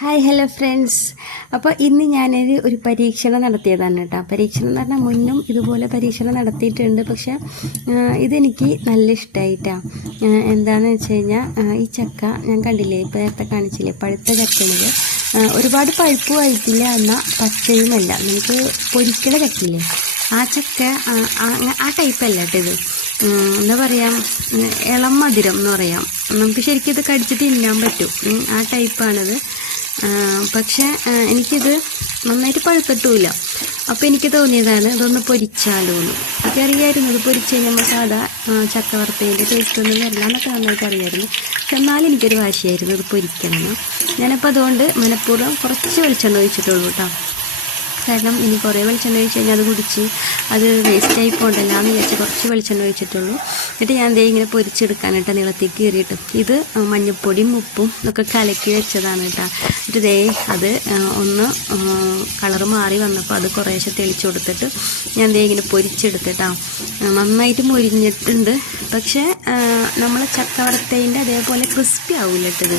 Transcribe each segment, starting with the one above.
Hi hello friends. അപ്പോൾ ഇന്ന് ഞാനൊരു പരീക്ഷണം നടത്തിയതാണ് കേട്ടോ. പരീക്ഷണം എന്ന് പറഞ്ഞാൽ മുന്നും ഇതുപോലെ പരീക്ഷണം നടത്തിയിട്ടുണ്ട്. പക്ഷേ ഇതെനിക്ക് നല്ല ഇഷ്ടമായിട്ടാണ്. എന്താണെന്ന് വെച്ച് കഴിഞ്ഞാൽ ഈ ചക്ക ഞാൻ കണ്ടില്ലേ, ഇപ്പോൾ നേരത്തെ കാണിച്ചില്ലേ, പഴുത്ത ചക്കയാണിത്. ഒരുപാട് പഴുപ്പും ആയിട്ടില്ല, എന്നാൽ പച്ചയുമല്ല. നമുക്ക് പൊരിക്കണ ചക്കയില്ലേ, ആ ചക്ക ആ ടൈപ്പല്ല കേട്ടോ ഇത്. എന്താ പറയുക, ഇളം മധുരം എന്ന് പറയാം. നമുക്ക് ശരിക്കും ഇത് കടിച്ചിട്ട് തിന്നാൻ പറ്റും, ആ ടൈപ്പാണിത്. പക്ഷേ എനിക്കിത് നന്നായിട്ട് പഴുത്തിട്ടുമില്ല. അപ്പോൾ എനിക്ക് തോന്നിയതാണ് ഇതൊന്ന് പൊരിച്ചാലോ എന്ന്. എനിക്കറിയായിരുന്നു ഇത് പൊരിച്ച് കഴിഞ്ഞാൽ സാധാ ചക്ക വറുത്തതിൻ്റെ ടേസ്റ്റ് ഒന്നും വരില്ല എന്നൊക്കെ നന്നായിട്ട് അറിയായിരുന്നു. പക്ഷെ എന്നാലും എനിക്കൊരു വാശിയായിരുന്നു ഇത് പൊരിക്കണമെന്ന്. ഞാനപ്പോൾ അതുകൊണ്ട് മനഃപൂർവ്വം കുറച്ച് വെളിച്ചെണ്ണ ഒഴിച്ചിട്ടുള്ളൂ കേട്ടോ. കാരണം ഇനി കുറേ വെളിച്ചെണ്ണ ഒഴിച്ച് കഴിഞ്ഞാൽ അത് കുടിച്ച് അത് വേസ്റ്റായി പോകണ്ടല്ലോ എന്ന് വിചാരിച്ച് കുറച്ച് വെളിച്ചെണ്ണ ഒഴിച്ചിട്ടുള്ളൂ. എന്നിട്ട് ഞാൻ ദേ ഇങ്ങനെ പൊരിച്ചെടുക്കാനായിട്ട് നീളത്തിൽ കീറിയിട്ട് ഇത് മഞ്ഞൾപ്പൊടിയും ഉപ്പും ഒക്കെ കലക്കി വെച്ചതാണ് കേട്ടോ. എന്നിട്ട് ദേ അത് ഒന്ന് കളറ് മാറി വന്നപ്പോൾ അത് കുറേശ്ശെ തെളിച്ച് കൊടുത്തിട്ട് ഞാൻ ദേ ഇങ്ങനെ പൊരിച്ചെടുത്തിട്ടാണ്. നന്നായിട്ട് മൊരിഞ്ഞിട്ടുണ്ട്. പക്ഷേ നമ്മൾ ചക്ക വറുത്തതിൻ്റെ അതേപോലെ ക്രിസ്പി ആവില്ല ഇട്ടത്.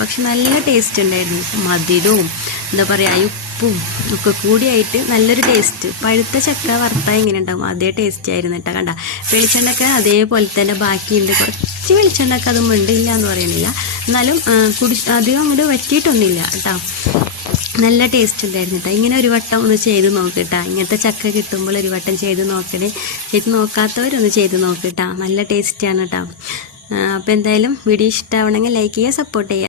പക്ഷെ നല്ല ടേസ്റ്റ് ഉണ്ടായിരുന്നു. മധുരവും എന്താ പറയുക, ഉപ്പും ഒക്കെ കൂടിയായിട്ട് നല്ലൊരു ടേസ്റ്റ്. പഴുത്ത ചക്ക വറുത്താൽ എങ്ങനെ ഉണ്ടാവും അതേ ടേസ്റ്റ് ആയിരുന്നു കേട്ടോ. കണ്ട വെളിച്ചെണ്ണയൊക്കെ അതേപോലെ തന്നെ ബാക്കിയുണ്ട്. കുറച്ച് വെളിച്ചെണ്ണയൊക്കെ അതും ഇല്ല എന്ന് പറയണില്ല, എന്നാലും അധികം അങ്ങോട്ട് വറ്റിയിട്ടൊന്നുമില്ല കേട്ടോ. നല്ല ടേസ്റ്റ് ഉണ്ടായിരുന്നു കേട്ടോ. ഇങ്ങനെ ഒരു വട്ടം ഒന്ന് ചെയ്ത് നോക്കിട്ടാ. ഇങ്ങനത്തെ ചക്ക കിട്ടുമ്പോൾ ഒരു വട്ടം ചെയ്ത് നോക്കണേ. ചെയ്ത് നോക്കാത്തവരൊന്ന് ചെയ്ത് നോക്കിട്ടാ. നല്ല ടേസ്റ്റാണ് കേട്ടോ. അപ്പോൾ എന്തായാലും വീഡിയോ ഇഷ്ടമാവണമെങ്കിൽ ലൈക്ക് ചെയ്യുക, സപ്പോർട്ട് ചെയ്യുക.